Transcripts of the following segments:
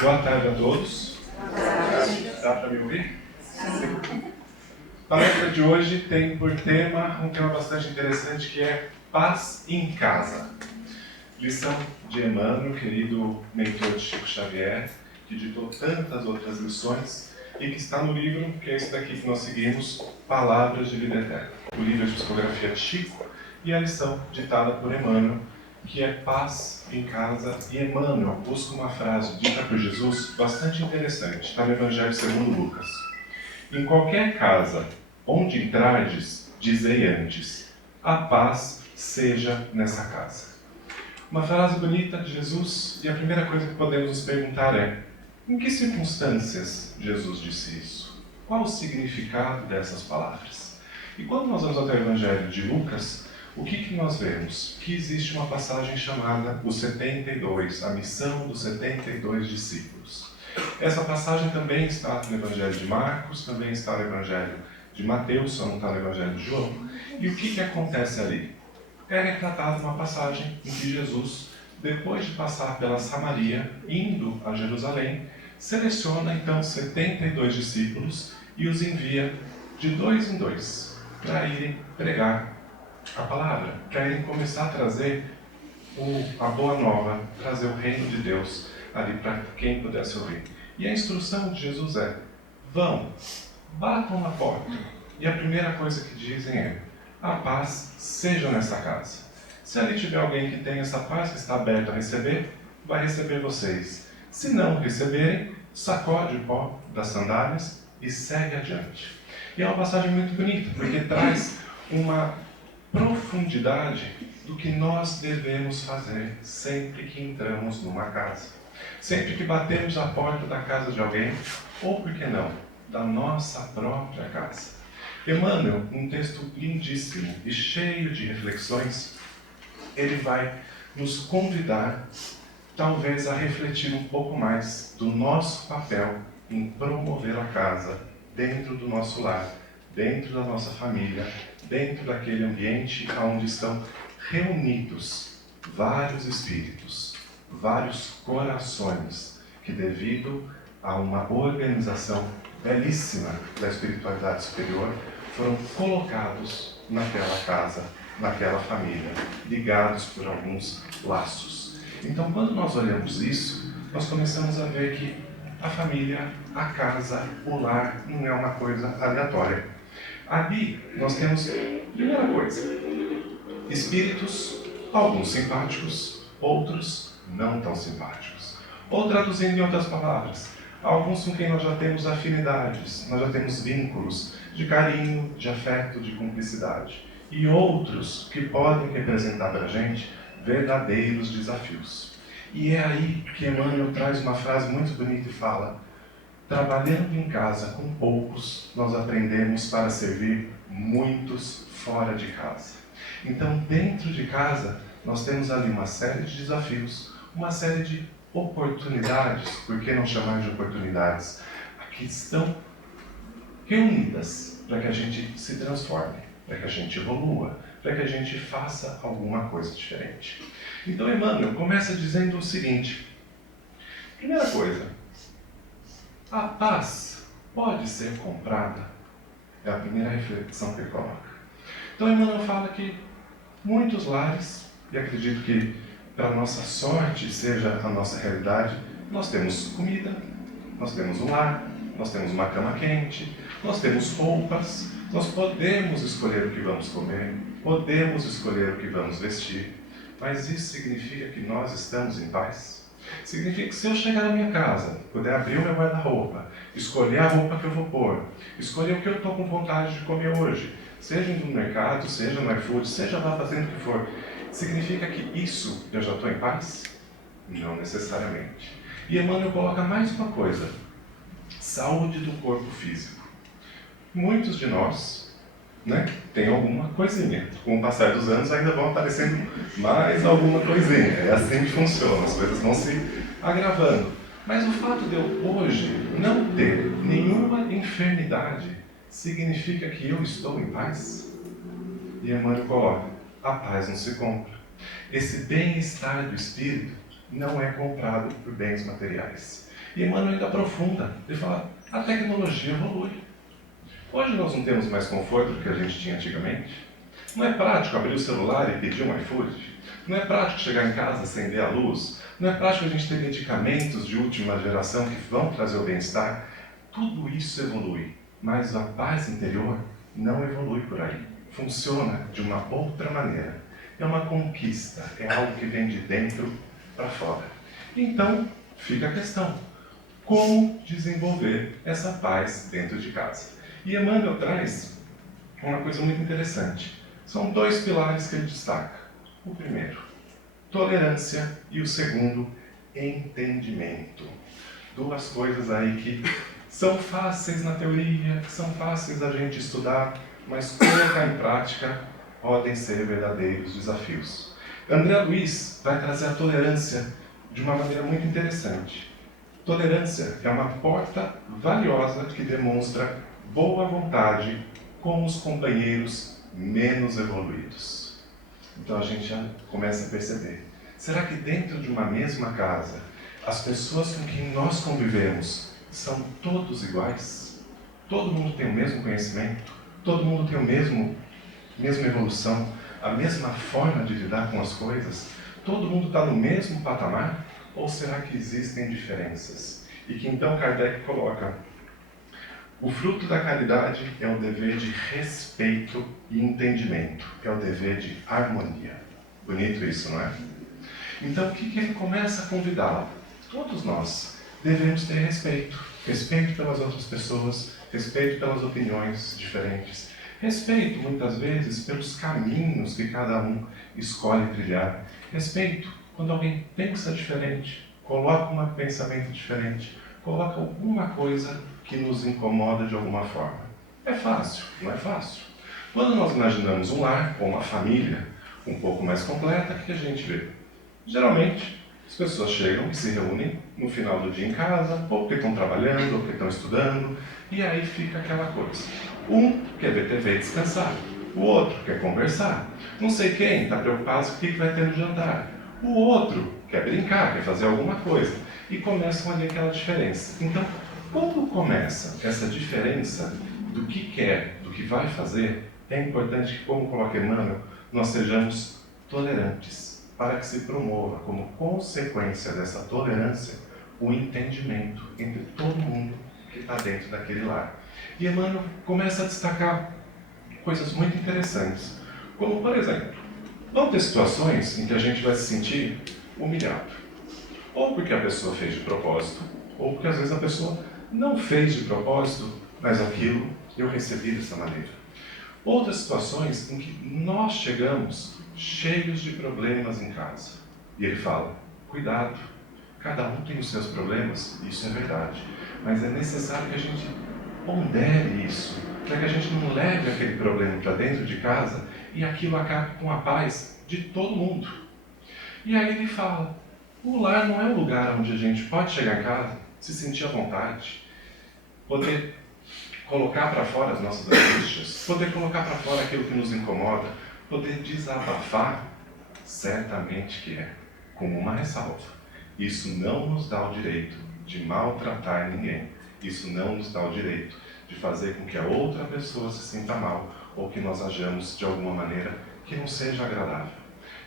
Boa tarde a todos. Dá para me ouvir? A palestra de hoje tem por tema um tema bastante interessante que é paz em casa. Lição de Emmanuel, querido mentor de Chico Xavier, que ditou tantas outras lições e que está no livro, que é esse daqui que nós seguimos, Palavras de Vida Eterna. O livro de psicografia de Chico e a lição ditada por Emmanuel, que é paz em casa. E Emmanuel busca uma frase dita por Jesus bastante interessante, está no Evangelho segundo Lucas. Em qualquer casa onde entrardes, dizei antes, a paz seja nessa casa. Uma frase bonita de Jesus, e a primeira coisa que podemos nos perguntar é: em que circunstâncias Jesus disse isso? Qual o significado dessas palavras? E quando nós vamos até o Evangelho de Lucas, o que nós vemos? Que existe uma passagem chamada Os 72, a missão dos 72 discípulos. Essa passagem também está no Evangelho de Marcos, também está no Evangelho de Mateus, só não está no Evangelho de João. E o que acontece ali? É retratada uma passagem em que Jesus, depois de passar pela Samaria, indo a Jerusalém, seleciona então 72 discípulos e os envia de dois em dois para irem pregar a palavra, para irem começar a trazer a boa nova, trazer o reino de Deus ali para quem pudesse ouvir. E a instrução de Jesus é: vão, batam na porta, e a primeira coisa que dizem é: a paz seja nessa casa. Se ali tiver alguém que tem essa paz, que está aberto a receber, vai receber vocês. Se não receberem, sacode o pó das sandálias e segue adiante. E é uma passagem muito bonita, porque traz uma profundidade do que nós devemos fazer sempre que entramos numa casa. Sempre que batemos a porta da casa de alguém, ou, por que não, da nossa própria casa. Emmanuel, um texto lindíssimo e cheio de reflexões, ele vai nos convidar, talvez, a refletir um pouco mais do nosso papel em promover a casa dentro do nosso lar, dentro da nossa família, dentro daquele ambiente onde estão reunidos vários espíritos, vários corações, que devido a uma organização belíssima da espiritualidade superior, foram colocados naquela casa, naquela família, ligados por alguns laços. Então, quando nós olhamos isso, nós começamos a ver que a família, a casa, o lar não é uma coisa aleatória. Ali nós temos, primeira coisa, espíritos, alguns simpáticos, outros não tão simpáticos. Ou traduzindo em outras palavras, alguns com quem nós já temos afinidades, nós já temos vínculos de carinho, de afeto, de cumplicidade. E outros que podem representar para a gente verdadeiros desafios. E é aí que Emmanuel traz uma frase muito bonita e fala: trabalhando em casa com poucos, nós aprendemos para servir muitos fora de casa. Então, dentro de casa, nós temos ali uma série de desafios, uma série de oportunidades, por que não chamar de oportunidades? Aqui estão reunidas para que a gente se transforme, para que a gente evolua, para que a gente faça alguma coisa diferente. Então, Emmanuel começa dizendo o seguinte: primeira coisa, a paz pode ser comprada? É a primeira reflexão que ele coloca. Então, Emmanuel fala que muitos lares, e acredito que para nossa sorte seja a nossa realidade, nós temos comida, nós temos um lar, nós temos uma cama quente, nós temos roupas, nós podemos escolher o que vamos comer, podemos escolher o que vamos vestir, mas isso significa que nós estamos em paz? Significa que se eu chegar na minha casa, puder abrir o meu guarda-roupa, escolher a roupa que eu vou pôr, escolher o que eu estou com vontade de comer hoje, seja indo no mercado, seja no iFood, seja lá fazendo o que for, significa que isso eu já estou em paz? Não necessariamente. E Emmanuel coloca mais uma coisa: saúde do corpo físico. Muitos de nós, tem alguma coisinha. Com o passar dos anos ainda vão aparecendo mais alguma coisinha. É assim que funciona, as coisas vão se agravando. Mas o fato de eu hoje não ter nenhuma enfermidade significa que eu estou em paz? E Emmanuel coloca: a paz não se compra. Esse bem-estar do espírito não é comprado por bens materiais. E Emmanuel ainda aprofunda, ele fala, a tecnologia evolui. Hoje nós não temos mais conforto do que a gente tinha antigamente. Não é prático abrir o celular e pedir um iFood. Não é prático chegar em casa, acender a luz. Não é prático a gente ter medicamentos de última geração que vão trazer o bem-estar. Tudo isso evolui, mas a paz interior não evolui por aí. Funciona de uma outra maneira. É uma conquista, é algo que vem de dentro para fora. Então, fica a questão. Como desenvolver essa paz dentro de casa? E Emmanuel traz uma coisa muito interessante. São 2 pilares que ele destaca. O primeiro, tolerância, e o segundo, entendimento. 2 coisas aí que são fáceis na teoria, são fáceis da gente estudar, mas colocar em prática podem ser verdadeiros desafios. André Luiz vai trazer a tolerância de uma maneira muito interessante. Tolerância é uma porta valiosa que demonstra boa vontade com os companheiros menos evoluídos. Então a gente já começa a perceber. Será que dentro de uma mesma casa, as pessoas com quem nós convivemos são todos iguais? Todo mundo tem o mesmo conhecimento? Todo mundo tem a mesma evolução? A mesma forma de lidar com as coisas? Todo mundo está no mesmo patamar? Ou será que existem diferenças? E que então Kardec coloca: o fruto da caridade é o dever de respeito e entendimento, é o dever de harmonia. Bonito isso, não é? Então, o que ele começa a convidá-la? Todos nós devemos ter respeito. Respeito pelas outras pessoas, respeito pelas opiniões diferentes, respeito, muitas vezes, pelos caminhos que cada um escolhe trilhar. Respeito quando alguém pensa diferente, coloca um pensamento diferente, coloca alguma coisa que nos incomoda de alguma forma. É fácil? Não é fácil. Quando nós imaginamos um lar ou uma família um pouco mais completa, o que a gente vê? Geralmente, as pessoas chegam e se reúnem no final do dia em casa, ou porque estão trabalhando, ou porque estão estudando, e aí fica aquela coisa. Um quer ver TV e descansar, o outro quer conversar. Não sei quem está preocupado com o que vai ter no jantar. O outro quer brincar, quer fazer alguma coisa. E começam ali aquela diferença. Então, quando começa essa diferença do que quer, do que vai fazer, é importante que, como coloca Emmanuel, nós sejamos tolerantes, para que se promova, como consequência dessa tolerância, o entendimento entre todo mundo que está dentro daquele lar. E Emmanuel começa a destacar coisas muito interessantes, como, por exemplo, vão ter situações em que a gente vai se sentir humilhado, ou porque a pessoa fez de propósito, ou porque às vezes a pessoa não fez de propósito, mas aquilo eu recebi dessa maneira. Outras situações em que nós chegamos cheios de problemas em casa. E ele fala, cuidado, cada um tem os seus problemas, isso é verdade, mas é necessário que a gente pondere isso, para que a gente não leve aquele problema para dentro de casa e aquilo acabe com a paz de todo mundo. E aí ele fala, o lar não é um lugar onde a gente pode chegar em casa, se sentir à vontade, poder colocar para fora as nossas angústias, poder colocar para fora aquilo que nos incomoda, poder desabafar, certamente que é, com uma ressalva. Isso não nos dá o direito de maltratar ninguém. Isso não nos dá o direito de fazer com que a outra pessoa se sinta mal ou que nós hajamos de alguma maneira que não seja agradável.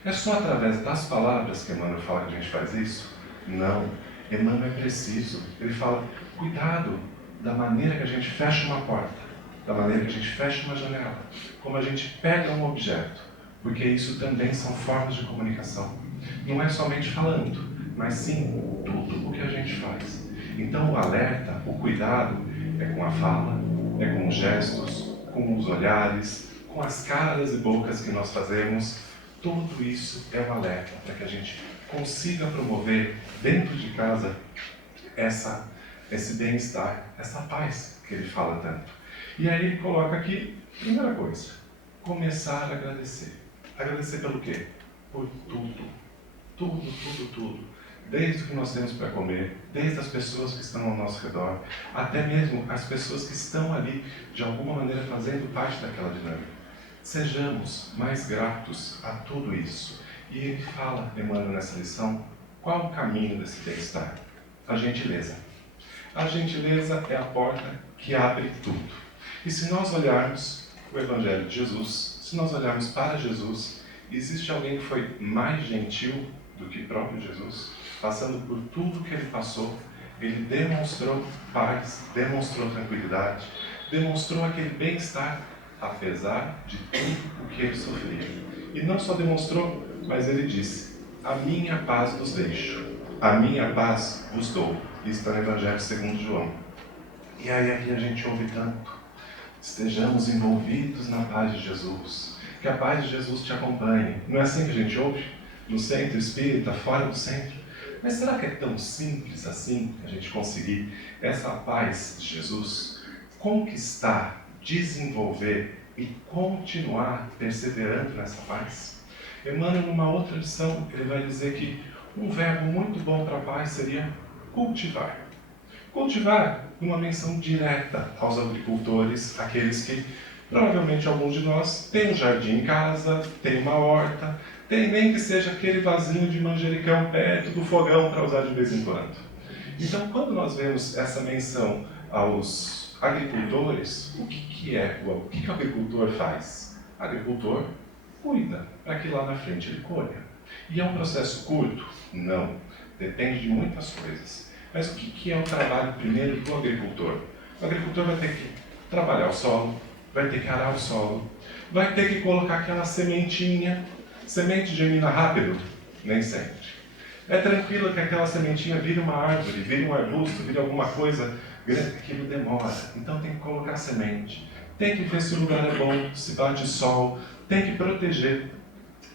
É só através das palavras que Emmanuel fala que a gente faz isso? Não. Emmanuel é preciso. Ele fala, cuidado da maneira que a gente fecha uma porta, da maneira que a gente fecha uma janela, como a gente pega um objeto, porque isso também são formas de comunicação. Não é somente falando, mas sim tudo o que a gente faz. Então o alerta, o cuidado, é com a fala, é com os gestos, com os olhares, com as caras e bocas que nós fazemos. Tudo isso é um alerta para que a gente consiga promover dentro de casa esse bem-estar, essa paz que ele fala tanto. E aí ele coloca aqui, primeira coisa, começar a agradecer. Agradecer pelo quê? Por tudo. Tudo, tudo, tudo. Desde o que nós temos para comer, desde as pessoas que estão ao nosso redor, até mesmo as pessoas que estão ali, de alguma maneira, fazendo parte daquela dinâmica. Sejamos mais gratos a tudo isso. E ele fala, Emmanuel, nessa lição, qual o caminho desse bem-estar? A gentileza. A gentileza é a porta que abre tudo. E se nós olharmos o Evangelho de Jesus, se nós olharmos para Jesus, existe alguém que foi mais gentil do que próprio Jesus? Passando por tudo que ele passou, ele demonstrou paz, demonstrou tranquilidade, demonstrou aquele bem-estar, apesar de tudo o que ele sofria. E não só demonstrou, mas ele disse: a minha paz vos deixo, a minha paz vos dou. Isso está no Evangelho segundo João. E aí aqui a gente ouve tanto: estejamos envolvidos na paz de Jesus, que a paz de Jesus te acompanhe. Não é assim que a gente ouve? No centro espírita, fora do centro. Mas será que é tão simples assim a gente conseguir essa paz de Jesus? Conquistar, desenvolver e continuar perseverando nessa paz? Emmanuel, numa outra lição, ele vai dizer que um verbo muito bom para a paz seria cultivar. Cultivar, uma menção direta aos agricultores, aqueles que, provavelmente alguns de nós, têm um jardim em casa, tem uma horta, tem nem que seja aquele vasinho de manjericão perto do fogão para usar de vez em quando. Então, quando nós vemos essa menção aos agricultores, o que o agricultor faz? O agricultor cuida para que lá na frente ele colha. E é um processo curto? Não. Depende de muitas coisas. Mas o que é o trabalho primeiro do agricultor? O agricultor vai ter que trabalhar o solo, vai ter que arar o solo, vai ter que colocar aquela sementinha. Semente germina rápido? Nem sempre. É tranquilo que aquela sementinha vire uma árvore, vire um arbusto, vire alguma coisa grande, aquilo demora. Então tem que colocar semente, tem que ver se o lugar é bom, se bate sol, tem que proteger,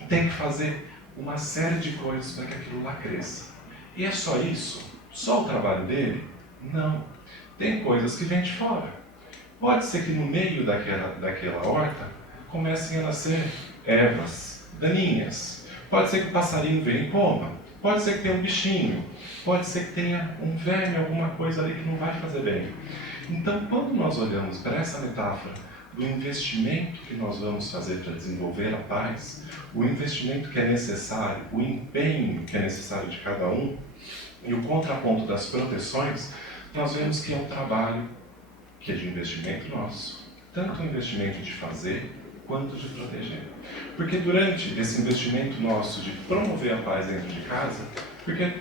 tem que fazer uma série de coisas para que aquilo lá cresça. E é só isso? Só o trabalho dele? Não. Tem coisas que vêm de fora. Pode ser que no meio daquela horta comecem a nascer ervas daninhas. Pode ser que o passarinho venha e coma. Pode ser que tenha um bichinho. Pode ser que tenha um verme, alguma coisa ali que não vai fazer bem. Então, quando nós olhamos para essa metáfora do investimento que nós vamos fazer para desenvolver a paz, o investimento que é necessário, o empenho que é necessário de cada um, e o contraponto das proteções, nós vemos que é um trabalho que é de investimento nosso. Tanto o investimento de fazer, quanto de proteger. Porque durante esse investimento nosso de promover a paz dentro de casa, porque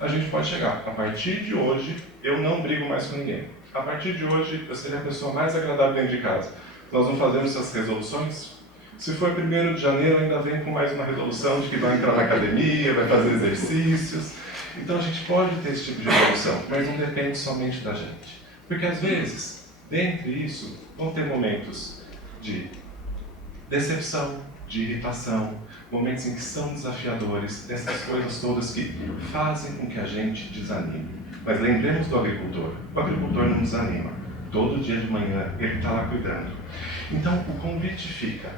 a gente pode chegar, a partir de hoje, eu não brigo mais com ninguém. A partir de hoje, eu serei a pessoa mais agradável dentro de casa. Nós não fazemos essas resoluções? Se for 1º de janeiro, ainda vem com mais uma resolução de que vai entrar na academia, vai fazer exercícios. Então a gente pode ter esse tipo de resolução, mas não depende somente da gente. Porque às vezes, dentre isso, vão ter momentos de decepção, de irritação, momentos em que são desafiadores, dessas coisas todas que fazem com que a gente desanime. Mas lembremos do agricultor. O agricultor não desanima. Todo dia de manhã ele está lá cuidando. Então o convite fica: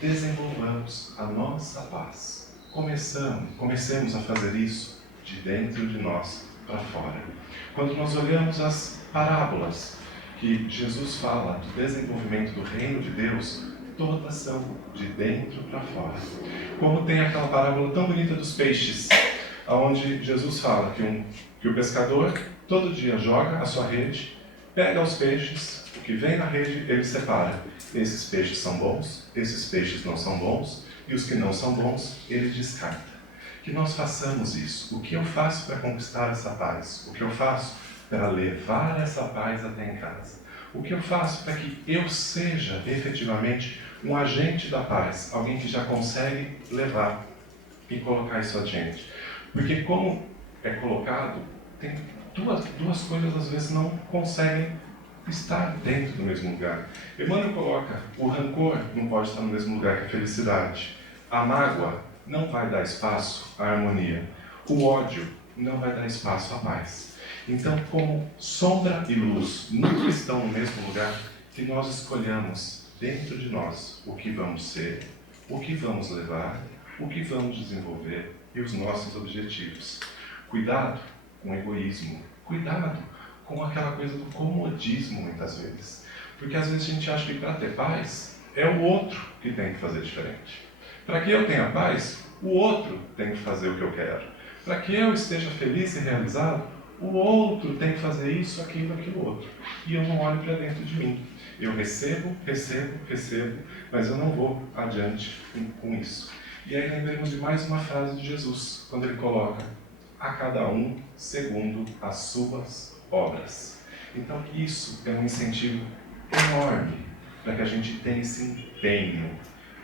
desenvolvamos a nossa paz. Comecemos a fazer isso de dentro de nós para fora. Quando nós olhamos as parábolas que Jesus fala do desenvolvimento do reino de Deus, todas são de dentro para fora. Como tem aquela parábola tão bonita dos peixes, onde Jesus fala que o pescador todo dia joga a sua rede, pega os peixes, o que vem na rede ele separa. Esses peixes são bons, esses peixes não são bons, e os que não são bons ele descarta. Que nós façamos isso. O que eu faço para conquistar essa paz? O que eu faço para levar essa paz até em casa? O que eu faço para que eu seja efetivamente um agente da paz, alguém que já consegue levar e colocar isso adiante? Porque como é colocado, tem duas coisas às vezes não conseguem estar dentro do mesmo lugar. Emmanuel coloca: o rancor não pode estar no mesmo lugar que a felicidade. A mágoa não vai dar espaço à harmonia. O ódio não vai dar espaço à paz. Então, como sombra e luz nunca estão no mesmo lugar, que nós escolhamos dentro de nós o que vamos ser, o que vamos levar, o que vamos desenvolver e os nossos objetivos. Cuidado com o egoísmo. Cuidado com aquela coisa do comodismo, muitas vezes. Porque às vezes a gente acha que para ter paz, é o outro que tem que fazer diferente. Para que eu tenha paz, o outro tem que fazer o que eu quero. Para que eu esteja feliz e realizado, O outro tem que fazer isso, aquilo outro. E eu não olho para dentro de mim. Eu recebo, mas eu não vou adiante com isso. E aí lembramos de mais uma frase de Jesus, quando ele coloca: a cada um segundo as suas obras. Então isso é um incentivo enorme para que a gente tenha esse empenho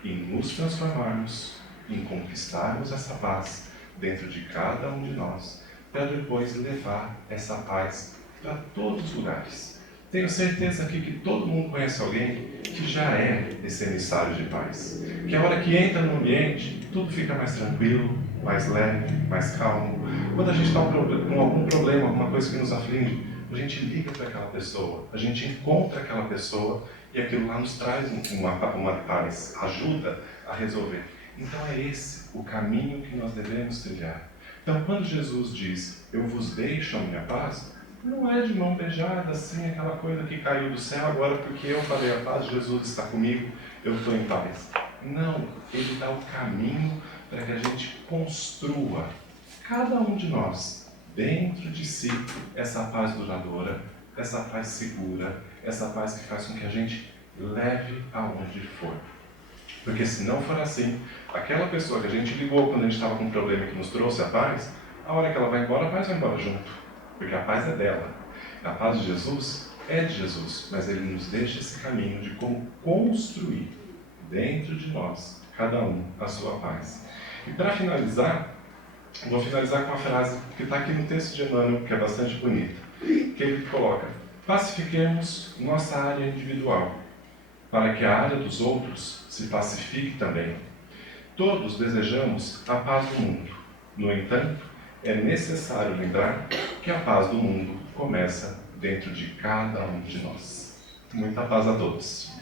em nos transformarmos, em conquistarmos essa paz dentro de cada um de nós, para depois levar essa paz para todos os lugares. Tenho certeza aqui que todo mundo conhece alguém que já é esse emissário de paz. Que a hora que entra no ambiente, tudo fica mais tranquilo, mais leve, mais calmo. Quando a gente está com algum problema, alguma coisa que nos aflige, a gente liga para aquela pessoa, a gente encontra aquela pessoa e aquilo lá nos traz uma paz, ajuda a resolver. Então é esse o caminho que nós devemos trilhar. Então quando Jesus diz, eu vos deixo a minha paz, não é de mão beijada, assim, aquela coisa que caiu do céu agora porque eu falei a paz, Jesus está comigo, eu estou em paz. Não, ele dá o caminho para que a gente construa, cada um de nós, dentro de si, essa paz duradoura, essa paz segura, essa paz que faz com que a gente leve aonde for. Porque se não for assim, aquela pessoa que a gente ligou quando a gente estava com um problema e que nos trouxe a paz, a hora que ela vai embora, a paz vai embora junto. Porque a paz é dela. A paz de Jesus é de Jesus, mas ele nos deixa esse caminho de como construir dentro de nós, cada um, a sua paz. E para finalizar, vou finalizar com uma frase que está aqui no texto de Emmanuel, que é bastante bonita, que ele coloca: pacifiquemos nossa área individual, para que a área dos outros se pacifique também. Todos desejamos a paz do mundo. No entanto, é necessário lembrar que a paz do mundo começa dentro de cada um de nós. Muita paz a todos.